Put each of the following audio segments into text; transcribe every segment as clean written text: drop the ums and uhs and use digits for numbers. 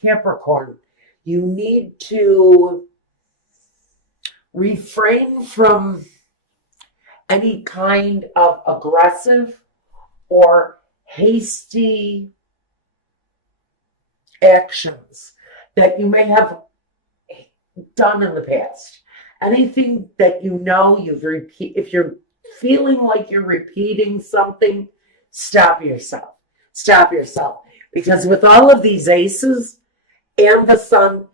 Capricorn, you need to refrain from any kind of aggressive or hasty actions that you may have done in the past. Anything that you know if you're feeling like you're repeating something, stop yourself. Stop yourself. Because with all of these aces and the sun,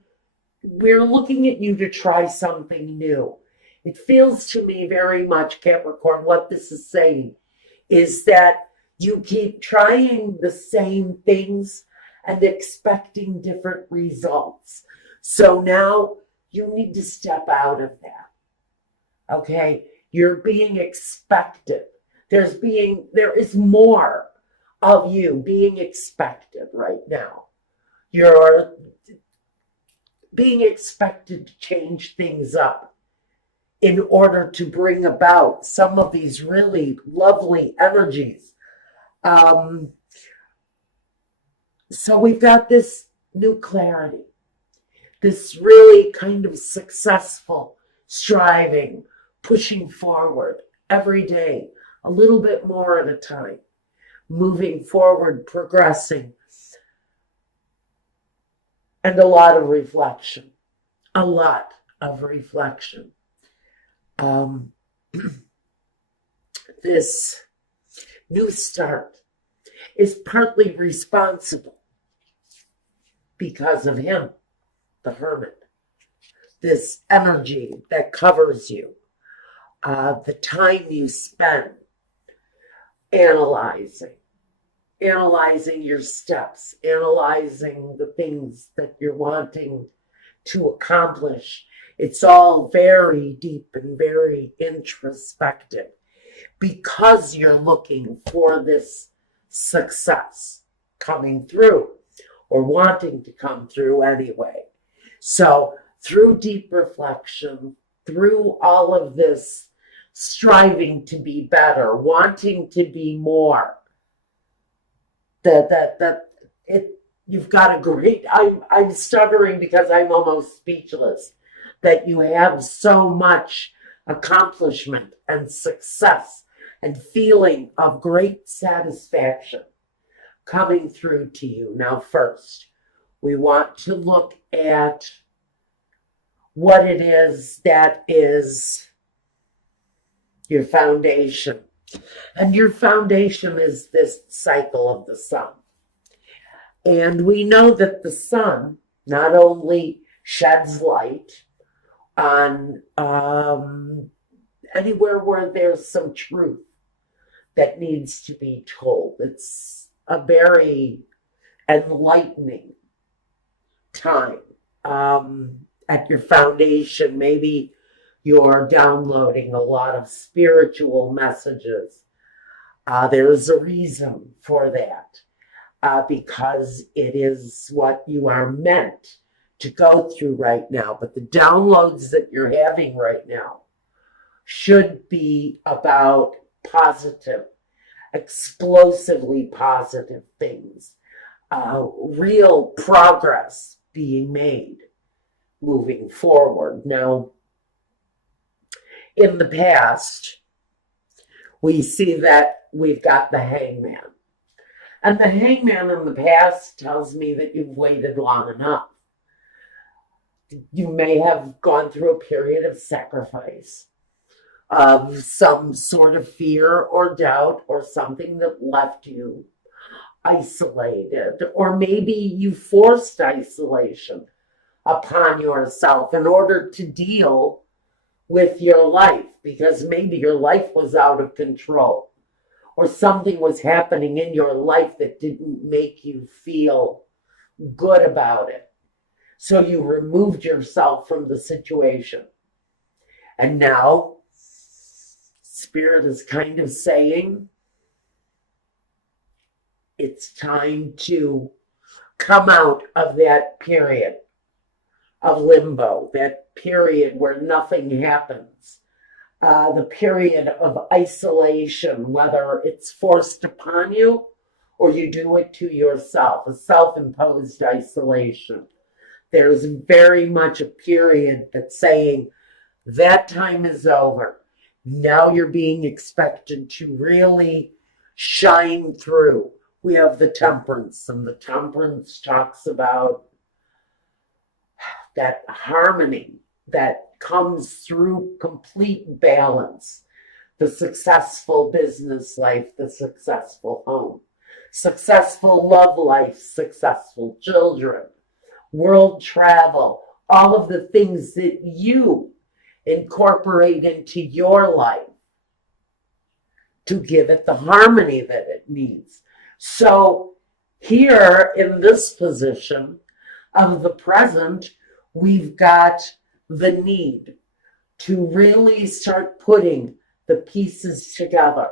we're looking at you to try something new. It feels to me very much, Capricorn, what this is saying is that you keep trying the same things and expecting different results. So now you need to step out of that. Okay? You're being expected. There is more of you being expected right now. You're being expected to change things up in order to bring about some of these really lovely energies. So we've got this new clarity, this really kind of successful striving, pushing forward every day, a little bit more at a time, moving forward, progressing, and a lot of reflection, a lot of reflection. This new start is partly responsible because of him, the Hermit, this energy that covers you, the time you spend analyzing your steps, analyzing the things that you're wanting to accomplish. It's all very deep and very introspective because you're looking for this success coming through or wanting to come through anyway. So through deep reflection, through all of this striving to be better, wanting to be more, you've got a great, I'm stuttering because I'm almost speechless, that you have so much accomplishment and success and feeling of great satisfaction coming through to you. Now, first, we want to look at what it is that is your foundation. And your foundation is this cycle of the sun. And we know that the sun not only sheds light on anywhere where there's some truth that needs to be told. It's a very enlightening time at your foundation. Maybe you're downloading a lot of spiritual messages. There's a reason for that, because it is what you are meant to go through right now. But the downloads that you're having right now should be about positive, explosively positive things, real progress being made moving forward. Now, in the past, we see that we've got the Hangman. And the Hangman in the past tells me that you've waited long enough. You may have gone through a period of sacrifice, of some sort of fear or doubt or something that left you isolated. Or maybe you forced isolation upon yourself in order to deal with your life, because maybe your life was out of control or something was happening in your life that didn't make you feel good about it. So you removed yourself from the situation. And now, Spirit is kind of saying, it's time to come out of that period of limbo, that period where nothing happens, the period of isolation, whether it's forced upon you or you do it to yourself, a self-imposed isolation. There's very much a period that's saying that time is over. Now you're being expected to really shine through. We have the temperance, and the temperance talks about that harmony that comes through complete balance. The successful business life, the successful home, successful love life, successful children, world travel, all of the things that you incorporate into your life to give it the harmony that it needs. So here in this position of the present, we've got the need to really start putting the pieces together,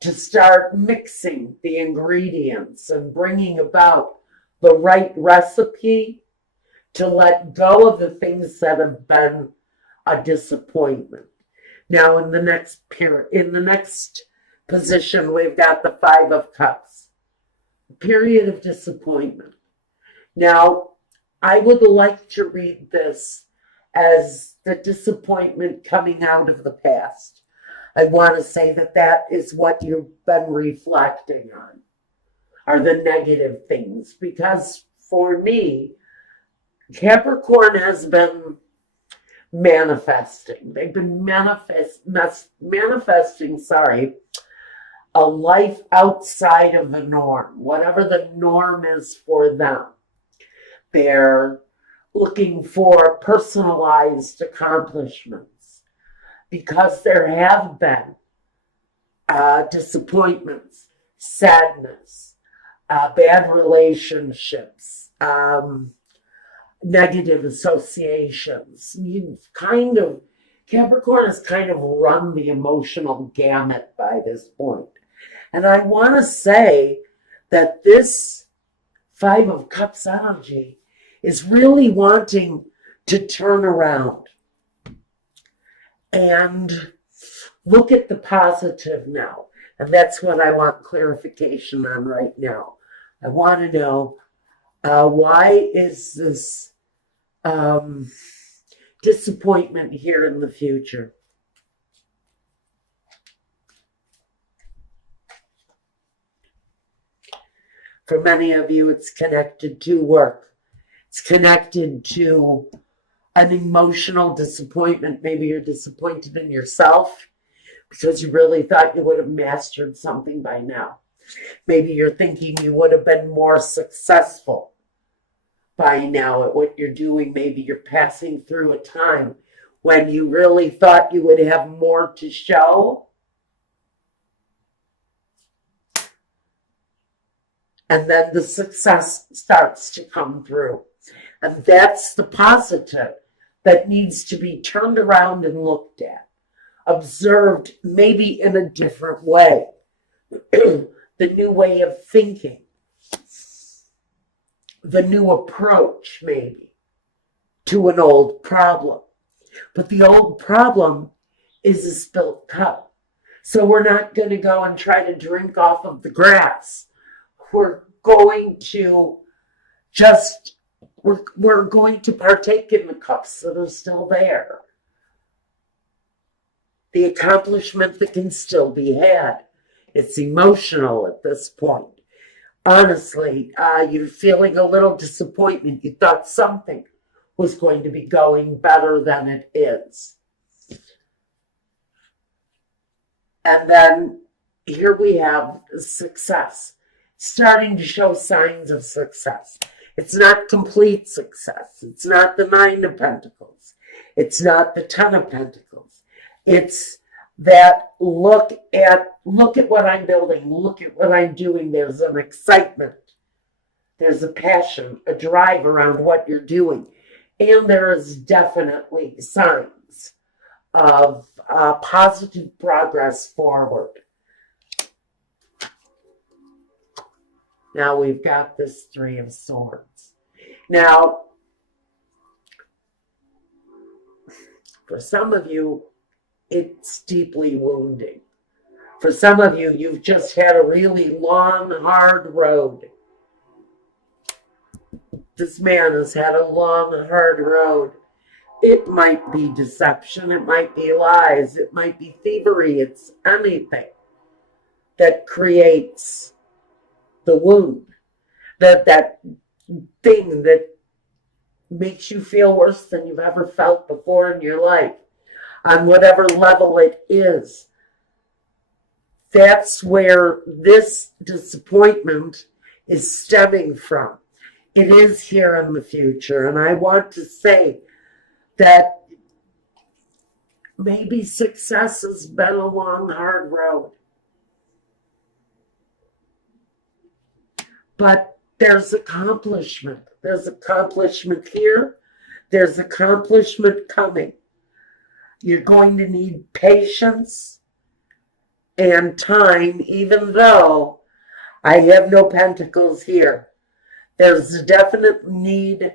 to start mixing the ingredients and bringing about the right recipe, to let go of the things that have been a disappointment. Now in the next position, we've got the Five of Cups, period of disappointment. Now, I would like to read this as the disappointment coming out of the past. I want to say that that is what you've been reflecting on, are the negative things. Because for me, Capricorn has been manifesting. They've been manifesting, a life outside of the norm, whatever the norm is for them. They're looking for personalized accomplishments because there have been disappointments, sadness, bad relationships, negative associations. Capricorn has kind of run the emotional gamut by this point. And I want to say that this Five of Cups energy is really wanting to turn around and look at the positive now. And that's what I want clarification on right now. I want to know why is this disappointment here in the future? For many of you, it's connected to work. It's connected to an emotional disappointment. Maybe you're disappointed in yourself because you really thought you would have mastered something by now. Maybe you're thinking you would have been more successful by now at what you're doing. Maybe you're passing through a time when you really thought you would have more to show. And then the success starts to come through. And that's the positive that needs to be turned around and looked at, observed maybe in a different way. The new way of thinking, the new approach maybe to an old problem. But the old problem is a spilt cup. So we're not going to go and try to drink off of the grass. We're going to we're going to partake in the cups that are still there. The accomplishment that can still be had. It's emotional at this point. Honestly, you're feeling a little disappointment. You thought something was going to be going better than it is. And then here we have success, starting to show signs of success. It's not complete success. It's not the Nine of Pentacles. It's not the Ten of Pentacles. It's that look at what I'm building, look at what I'm doing. There's an excitement. There's a passion, a drive around what you're doing. And there is definitely signs of positive progress forward. Now we've got this Three of Swords. Now, for some of you, it's deeply wounding. For some of you, you've just had a really long, hard road. This man has had a long, hard road. It might be deception, it might be lies, it might be thievery, it's anything that creates the wound, that thing that makes you feel worse than you've ever felt before in your life, on whatever level it is. That's where this disappointment is stemming from. It is here in the future, and I want to say that maybe success has been a long, hard road. But there's accomplishment. There's accomplishment here. There's accomplishment coming. You're going to need patience and time, even though I have no pentacles here. There's a definite need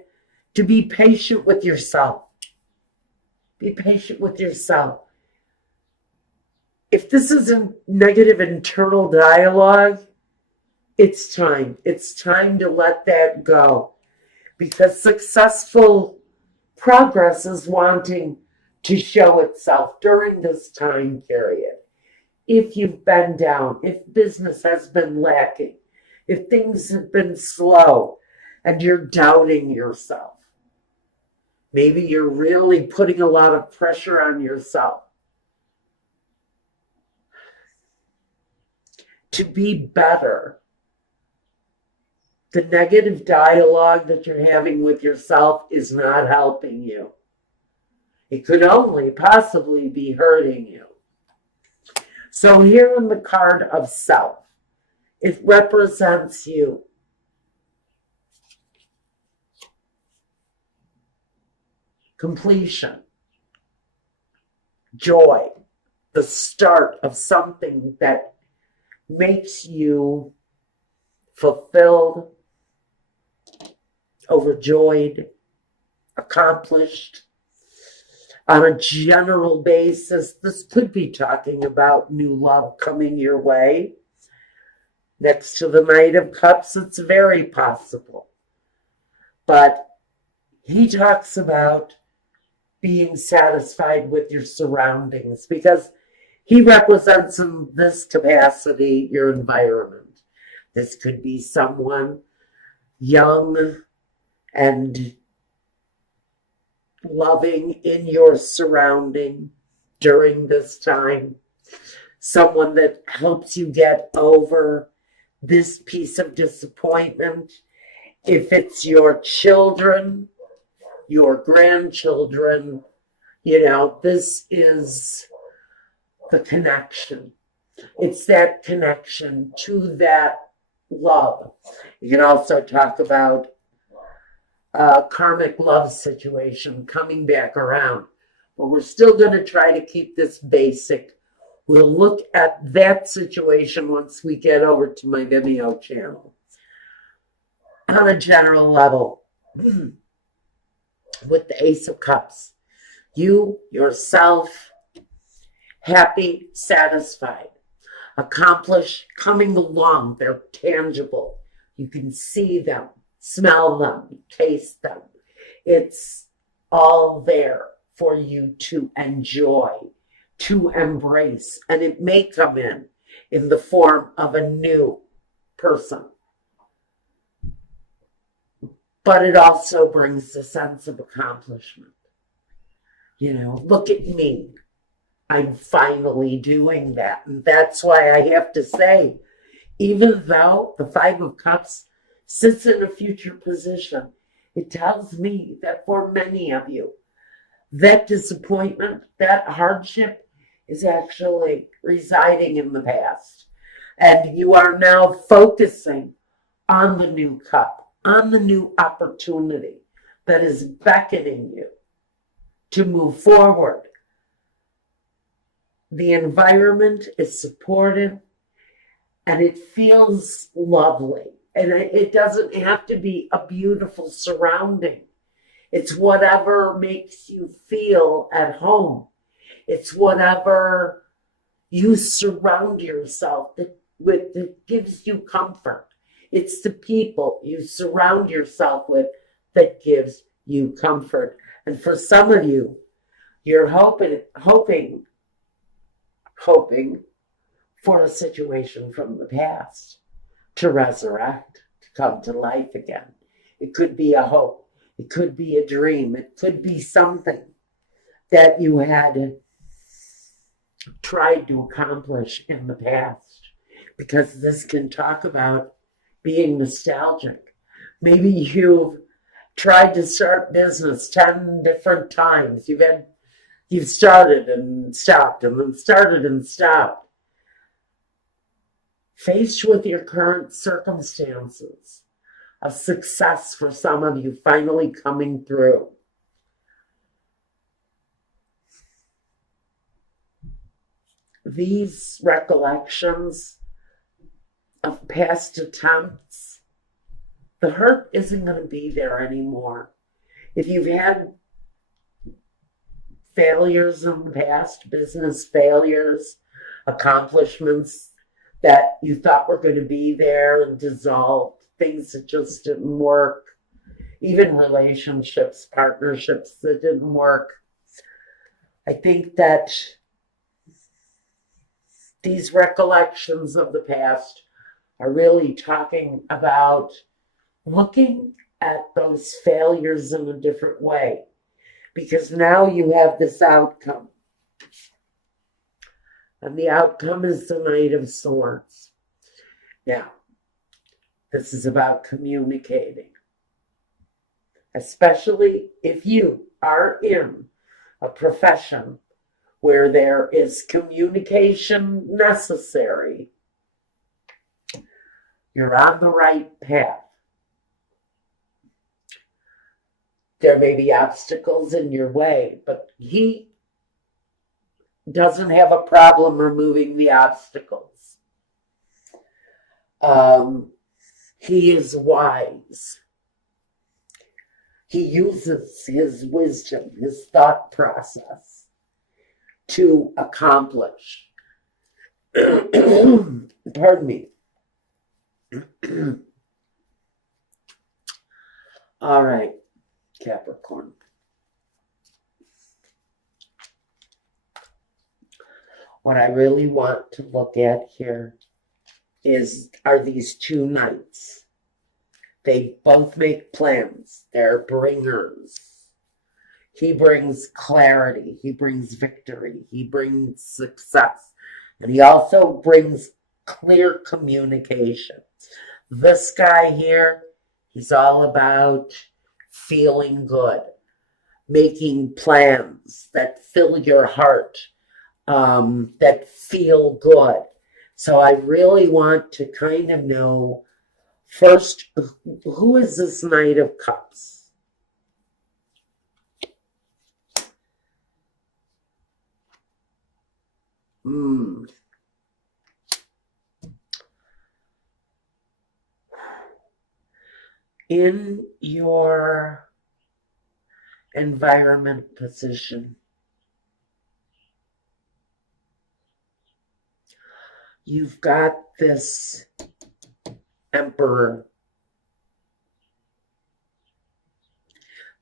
to be patient with yourself. Be patient with yourself. If this is a negative internal dialogue, it's time. It's time to let that go. Because successful progress is wanting to show itself during this time period. If you've been down, if business has been lacking, if things have been slow and you're doubting yourself, maybe you're really putting a lot of pressure on yourself to be better. The negative dialogue that you're having with yourself is not helping you. It could only possibly be hurting you. So here in the card of self, it represents you. Completion, joy, the start of something that makes you fulfilled, overjoyed, accomplished. On a general basis, this could be talking about new love coming your way. Next to the Knight of Cups, it's very possible. But he talks about being satisfied with your surroundings because he represents in this capacity your environment. This could be someone young and loving in your surrounding during this time. Someone that helps you get over this piece of disappointment. If it's your children, your grandchildren, this is the connection. It's that connection to that love. You can also talk about a karmic love situation coming back around. But we're still going to try to keep this basic. We'll look at that situation once we get over to my Vimeo channel. On a general level, with the Ace of Cups, you, yourself, happy, satisfied, accomplished, coming along. They're tangible. You can see them, smell them, taste them. It's all there for you to enjoy, to embrace. And it may come in the form of a new person. But it also brings a sense of accomplishment. Look at me. I'm finally doing that. And that's why I have to say, even though the Five of Cups sits in a future position, it tells me that for many of you, that disappointment, that hardship is actually residing in the past. And you are now focusing on the new cup, on the new opportunity that is beckoning you to move forward. The environment is supportive and it feels lovely. And it doesn't have to be a beautiful surrounding. It's whatever makes you feel at home. It's whatever you surround yourself with that gives you comfort. It's the people you surround yourself with that gives you comfort. And for some of you, you're hoping for a situation from the past to resurrect, to come to life again. It could be a hope. It could be a dream. It could be something that you had tried to accomplish in the past, because this can talk about being nostalgic. Maybe you've tried to start business 10 different times. You've started and stopped and then started and stopped. Faced with your current circumstances of success for some of you finally coming through, these recollections of past attempts, the hurt isn't going to be there anymore. If you've had failures in the past, business failures, accomplishments that you thought were going to be there and dissolved, things that just didn't work, even relationships, partnerships that didn't work, I think that these recollections of the past are really talking about looking at those failures in a different way, because now you have this outcome. And the outcome is the Knight of Swords. Now, this is about communicating, especially if you are in a profession where there is communication necessary. You're on the right path. There may be obstacles in your way, but he doesn't have a problem removing the obstacles. He is wise. He uses his wisdom, his thought process to accomplish. Pardon me. All right, Capricorn. What I really want to look at here are these two knights. They both make plans. They're bringers. He brings clarity. He brings victory. He brings success. And he also brings clear communication. This guy here, he's all about feeling good, making plans that fill your heart, that feel good. So I really want to kind of know first, who is this Knight of Cups? In your environment position, you've got this Emperor.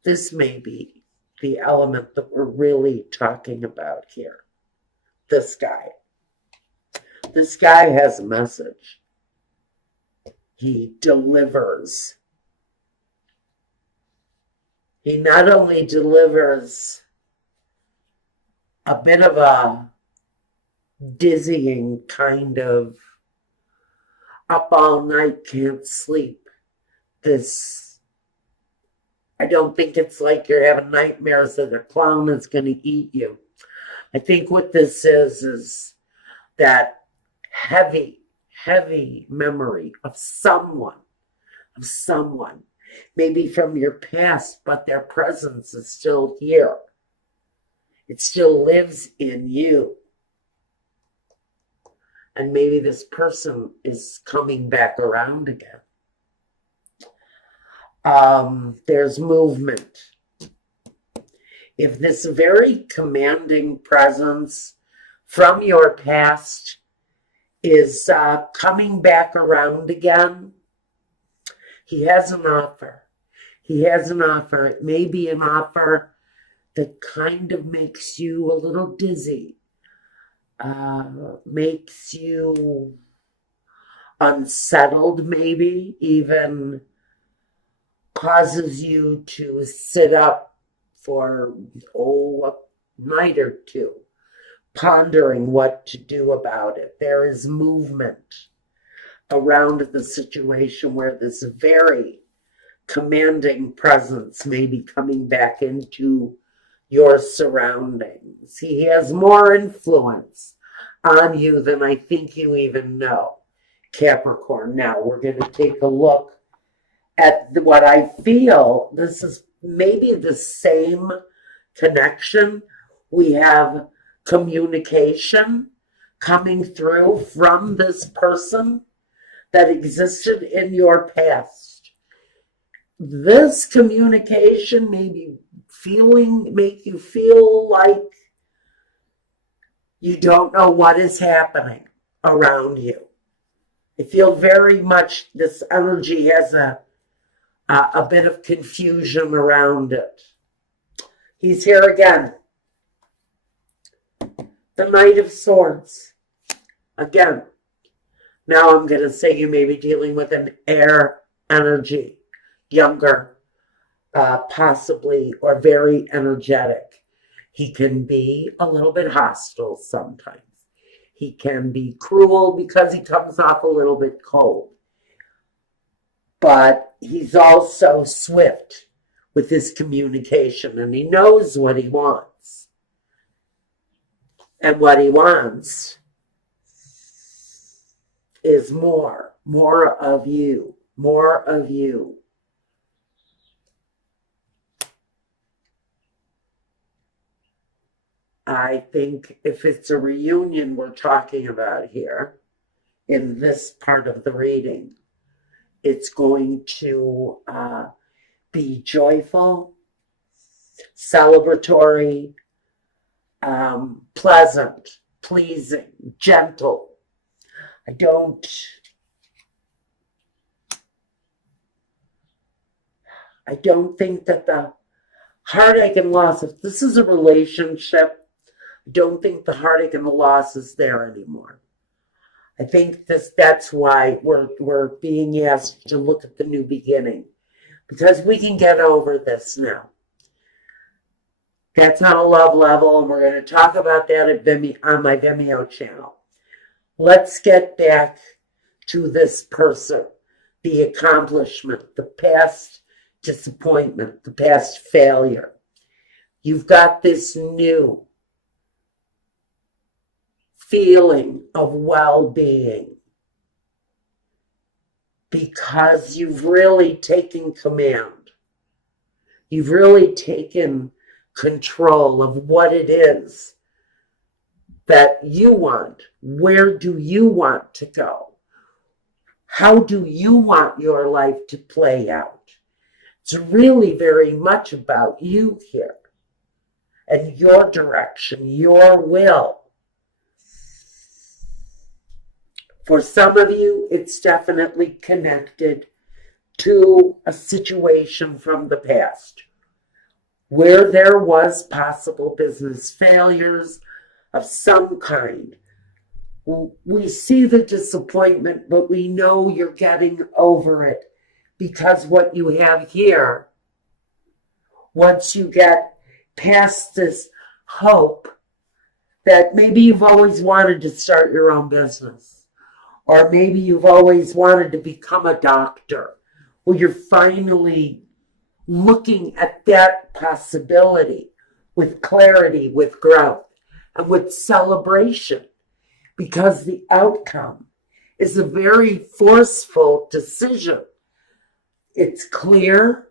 This may be the element that we're really talking about here. This guy. This guy has a message. He delivers. He not only delivers a bit of a dizzying kind of up all night, can't sleep. I don't think it's like you're having nightmares that a clown is going to eat you. I think what this is that heavy, heavy memory of someone, maybe from your past, but their presence is still here. It still lives in you. And maybe this person is coming back around again. There's movement. If this very commanding presence, from your past is coming back around again. He has an offer. He has an offer. It may be an offer that kind of makes you a little dizzy, makes you unsettled, maybe even causes you to sit up for, a night or two, pondering what to do about it. There is movement around the situation where this very commanding presence may be coming back into your surroundings. He has more influence on you than I think you even know, Capricorn. Now we're going to take a look at what I feel. This is maybe the same connection. We have communication coming through from this person that existed in your past. This communication make you feel like you don't know what is happening around you. I feel very much this energy has a bit of confusion around it. He's here again. The Knight of Swords. Again. Now I'm going to say you may be dealing with an air energy. Younger, possibly, or very energetic. He can be a little bit hostile sometimes. He can be cruel because he comes off a little bit cold. But he's also swift with his communication, and he knows what he wants. And what he wants is more of you, more of you. I think if it's a reunion we're talking about here, in this part of the reading, it's going to be joyful, celebratory, pleasant, pleasing, gentle. I don't think that the heartache and loss, if this is a relationship, I don't think the heartache and the loss is there anymore. I think that's why we're being asked to look at the new beginning, because we can get over this now. That's on a love level, and we're going to talk about that on my Vimeo channel. Let's get back to this person, the accomplishment, the past disappointment, the past failure. You've got this new feeling of well-being because you've really taken command. You've really taken control of what it is that you want. Where do you want to go? How do you want your life to play out? It's really very much about you here and your direction, your will. For some of you, it's definitely connected to a situation from the past where there was possible business failures of some kind. We see the disappointment, but we know you're getting over it, because what you have here, once you get past this hope that maybe you've always wanted to start your own business, or maybe you've always wanted to become a doctor, well, you're finally looking at that possibility with clarity, with growth, and with celebration, because the outcome is a very forceful decision. It's clear,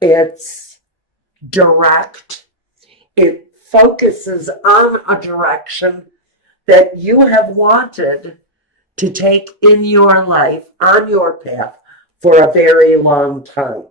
it's direct, it focuses on a direction that you have wanted to take in your life, on your path, for a very long time.